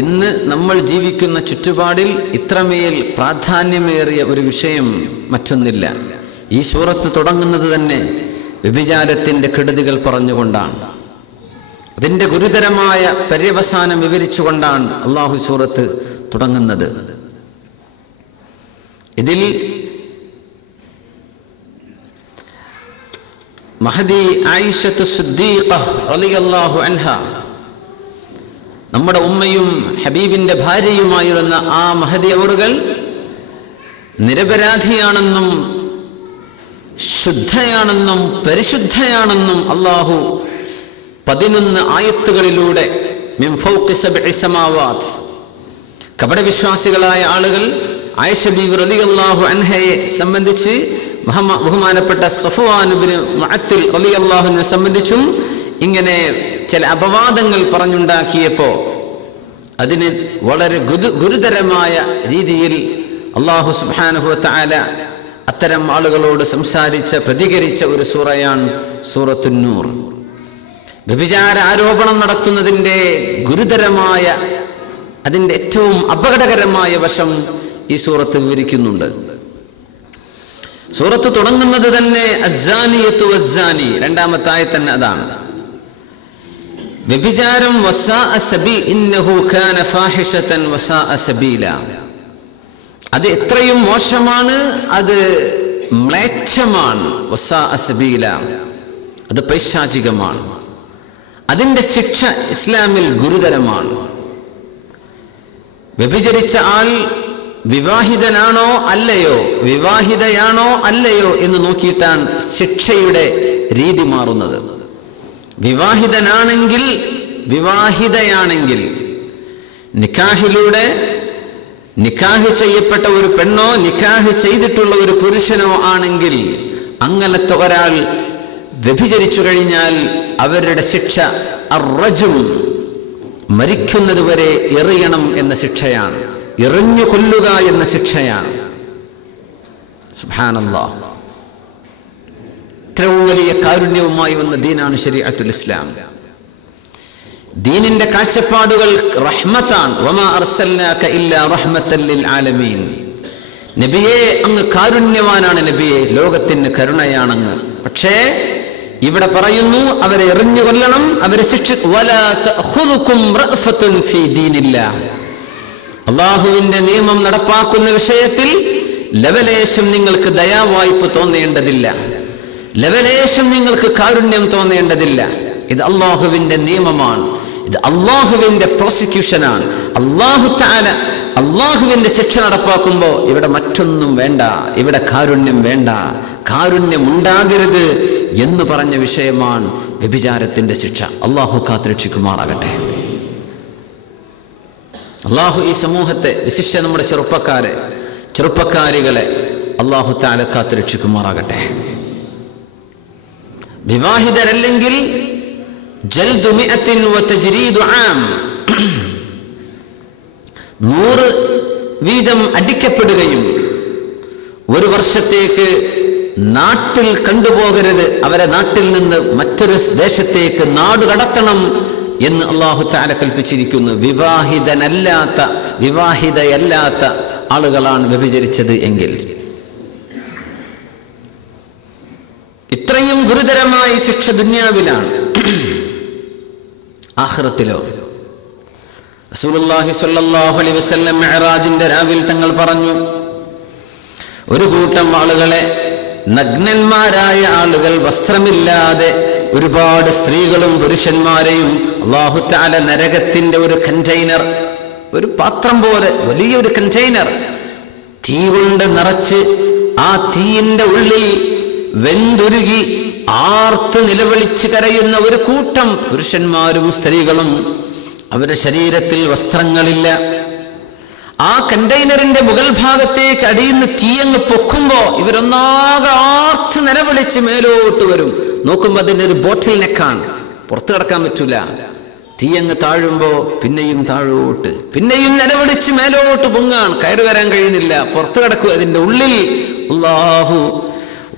ഇന്ന് നമ്മൾ ജീവിക്കുന്ന ചുറ്റുപാടിൽ ഇത്രമേൽ പ്രാധാന്യമേറിയ ഒരു വിഷയം മറ്റൊന്നില്ല. ഈ സൂറത്ത് തുടങ്ങുന്നത് തന്നെ വ്യഭിചാരത്തിൻ്റെ കെടുതികൾ പറഞ്ഞുകൊണ്ടാണ്. അതിൻ്റെ ഗുരുതരമായ പര്യവസാനം വിവരിച്ചുകൊണ്ടാണ് അള്ളാഹു സൂറത്ത് തുടങ്ങുന്നത്. ഇതിൽ മഹദി ആയിഷത്തു സിദ്ദീഖ റളിയല്ലാഹു അൻഹ, നമ്മുടെ ഉമ്മയും ഹബീബിന്റെ ഭാര്യയുമായിരുന്ന ആ മഹദി അവറുകൾ നിരപരാധിയാണെന്നും ശുദ്ധയാണെന്നും പരിശുദ്ധയാണെന്നും അള്ളാഹു 11 ആയത്തുകളിലൂടെ മിൻ ഫൗഖി സബ്ഇ സമാവാത്ത് കപടവിശ്വാസികളായ ആളുകൾ ആയിഷ ബീവി റളിയല്ലാഹു അൻഹയെ സംബന്ധിച്ച് ബഹുമാനപ്പെട്ട സഫ്വാൻ ഇബ്നു മുഅത്തിൽ റളിയല്ലാഹു അൻഹു സംബന്ധിച്ചും ഇങ്ങനെ ചില അപവാദങ്ങൾ പറഞ്ഞുണ്ടാക്കിയപ്പോൾ അതിന് വളരെ ഗുരുതരമായ രീതിയിൽ അല്ലാഹു സുബ്ഹാനഹു വ തആല അത്തരം ആളുകളോട് പ്രതികരിച്ച ഒരു സൂറയാണ് സൂറത്തുൻ നൂർ. വ്യഭിചാര ആരോപണം നടത്തുന്നതിൻ്റെ ഗുരുതരമായ, അതിൻ്റെ ഏറ്റവും അപകടകരമായ വശം ഈ സൂറത്ത് വിവരിക്കുന്നുണ്ട്. സൂറത്ത് തുടങ്ങുന്നത് തന്നെ അസ്സാനിയത്തു വസ്സാനി, രണ്ടാമത്തെ ആയത്ത് തന്നെ അതാണ്. വ്യഭിചാരം വസാഅ സബീ ഇന്നഹു കാന ഫാഹിഷതൻ വസാഅ സബീല, അത് എത്രയും മോശമാണ്, അത് മ്ലേച്ഛമാണ്. വസാഅ സബീല, അത് പൈശാചികമാണ്. അതിൻ്റെ ശിക്ഷ ഇസ്ലാമിൽ ഗുരുതരമാണ്. വ്യഭിചരിച്ച ആൾ വിവാഹിതനാണോ അല്ലയോ, വിവാഹിതയാണോ അല്ലയോ എന്ന് നോക്കിയിട്ടാണ് ശിക്ഷയുടെ രീതി മാറുന്നത്. വിവാഹിതയാണെങ്കിൽ നിക്കാഹിലൂടെ നിക്കാഹ് ചെയ്യപ്പെട്ട ഒരു പെണ്ണോ നിക്കാഹ് ചെയ്തിട്ടുള്ള ഒരു പുരുഷനോ ആണെങ്കിൽ അങ്ങനത്തെ ഒരാൾ വ്യഭിചരിച്ചു കഴിഞ്ഞാൽ അവരുടെ ശിക്ഷ അർറജും, മരിക്കുന്നത് വരെ എറിയണം എന്ന ശിക്ഷയാണ്, എറിഞ്ഞു കൊല്ലുക എന്ന ശിക്ഷയാണ്. സുബ്ഹാനല്ലാഹ്, ഇത്രയും വലിയ കാരുണ്യവുമായി വന്ന ദീനാണ് ശരീഅത്തുൽ ഇസ്ലാം. ദീനിന്റെ കാഴ്ചപ്പാടുകൾ റഹ്മത്താണ്. വമാ അർസൽനാക ഇല്ലാ റഹ്മത്തൻ ലിൽ ആലമീൻ, നബിയെ അങ്ങ് കാരുണ്യവാനാണ്, നബിയെ ലോകത്തിന് കരുണയാണങ്ങ്. പക്ഷേ ഇവിടെ പറയുന്നു അവരെ എറിഞ്ഞു കൊല്ലണം, അവരെ വലാ തഅഖുദുകും റഅഫത്തുൻ ഫീ ദീനില്ലാഹ്, അല്ലാഹുവിന്റെ നിയമം നടപ്പാക്കുന്ന വിഷയത്തിൽ ലവലേശം നിങ്ങൾക്ക് ദയാവായ്പ തോന്നേണ്ടതില്ല, ലവലേശം നിങ്ങൾക്ക് കാരുണ്യം തോന്നേണ്ടതില്ല. ഇത് അല്ലാഹുവിന്റെ നിയമമാണ്, ഇത് അല്ലാഹുവിന്റെ പ്രോസിക്യൂഷനാണ്. അല്ലാഹു തആല അല്ലാഹുവിന്റെ ശിക്ഷ നടപ്പാക്കുമ്പോൾ ഇവിടെ മറ്റൊന്നും വേണ്ട, ഇവിടെ കാരുണ്യം വേണ്ട, കാരുണ്യം ഉണ്ടാകരുത് എന്ന് പറഞ്ഞ വിഷയമാണ് വ്യഭിചാരത്തിന്റെ ശിക്ഷ. അല്ലാഹു കാത്തുരക്ഷിക്കുമാറാകട്ടെ. അല്ലാഹു ഈ സമൂഹത്തെ, വിശിഷ്യ നമ്മുടെ ചെറുപ്പക്കാരികളെ അല്ലാഹു തആല കാത്തുരക്ഷിക്കുമാറാകട്ടെ. വിവാഹിതരല്ലെങ്കിൽ ജൽദു മിഅത്തിൻ വതജ്രീദു ആം, 100 വീതം അടിക്കപ്പെടുകയും 1 വർഷത്തേക്ക് നാട്ടിൽ കണ്ടുപോകരുത്, അവരെ നാട്ടിൽ നിന്ന് മറ്റൊരു ദേശത്തേക്ക് നാട് കടത്തണം എന്ന് അല്ലാഹു തആല കൽപ്പിച്ചിരിക്കുന്നു. വിവാഹിതയല്ലാത്ത ആളുകളാണ് വ്യഭിചരിച്ചത് എങ്കിൽ. ഇത്രയും ഗുരുതരമായ ശിക്ഷ ദുനിയാവിലാണ്. ആഖിറത്തിലോ? റസൂലുള്ളാഹി സ്വല്ലല്ലാഹു അലൈഹി വസല്ലം മിഅ്റാജിന്റെ രാവിൽ തങ്ങൾ പറഞ്ഞു, ഒരു കൂട്ടം ആളുകളെ, നഗ്നന്മാരായ ആളുകൾ, വസ്ത്രമില്ലാതെ ഒരുപാട് സ്ത്രീകളും പുരുഷന്മാരെയും അല്ലാഹു തആല നരകത്തിന്റെ ഒരു കണ്ടെയ്നർ, ഒരു പാത്രം പോലെ വലിയൊരു കണ്ടെയ്നർ തീ കൊണ്ട് നിറച്ച്, ആ തീയിന്റെ ഉള്ളിൽ വെന്തുരുകി ആർത്ത് നിലവിളിച്ച് കരയുന്ന ഒരു കൂട്ടം പുരുഷന്മാരും സ്ത്രീകളും, അവരുടെ ശരീരത്തിൽ വസ്ത്രങ്ങളില്ല. ആ കണ്ടെയ്നറിന്റെ മുകൾ ഭാഗത്തേക്ക് അടിയുന്ന തീയങ്ങ് പൊക്കുമ്പോ ഇവരൊന്നാകെ ആർത്ത് നിലവിളിച്ച് മേലോട്ട് വരും. നോക്കുമ്പോ അതിന്റെ ഒരു ബോട്ടിൽ നെക്കാണ്, പുറത്തു കിടക്കാൻ പറ്റൂല. തീയങ്ങ് താഴുമ്പോ പിന്നെയും താഴോട്ട്, പിന്നെയും നിലവിളിച്ച് മേലോട്ട് പൊങ്ങാൻ, കയറി വരാൻ കഴിയുന്നില്ല, പുറത്തു കിടക്കുക അതിന്റെ ഉള്ളിൽ. അല്ലാഹു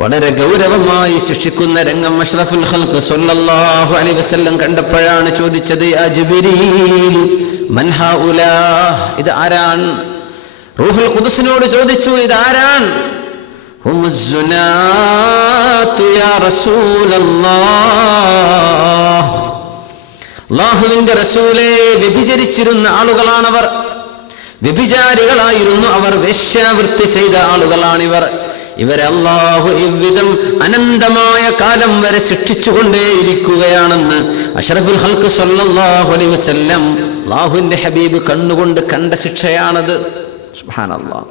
വളരെ ഗൗരവമായി ശിക്ഷിക്കുന്ന രംഗം അഷ്റഫുൽ ഖൽഖ് സ്വല്ലല്ലാഹു അലൈഹി വസല്ലം കണ്ടപ്പോഴാണ് ചോദിച്ചത്, യാ ജിബ്രീൽ മൻ ഹൗലാ, ഇത് ആരാണ്? റൂഹുൽ ഖുദ്സിനോട് ചോദിച്ചു, ഇത് ആരാണ്? ഹുമുസ്സുനാത്തു യാ റസൂലല്ലാഹ്, അല്ലാഹുവിന്റെ റസൂലേ, വ്യഭിചരിച്ചിരുന്ന ആളുകളാണവർ, വ്യഭിചാരികളായിരുന്നു അവർ, വേശ്യാവൃത്തി ചെയ്ത ആളുകളാണിവർ. ഇവരെ അല്ലാഹു ഇவ்விதം അനന്തമായ കാലം വരെ ശിക്ഷിച്ചുകൊണ്ടേയിരിക്കുകയാണെന്ന് അഷ്റഫുൽ ഖൽഖ് സ്വല്ലല്ലാഹു അലൈഹി വസല്ലം, അല്ലാഹുവിന്റെ ഹബീബ് കണ്ണുകൊണ്ട് കണ്ട ശിക്ഷയാണത്. സുബ്ഹാനല്ലാഹ്.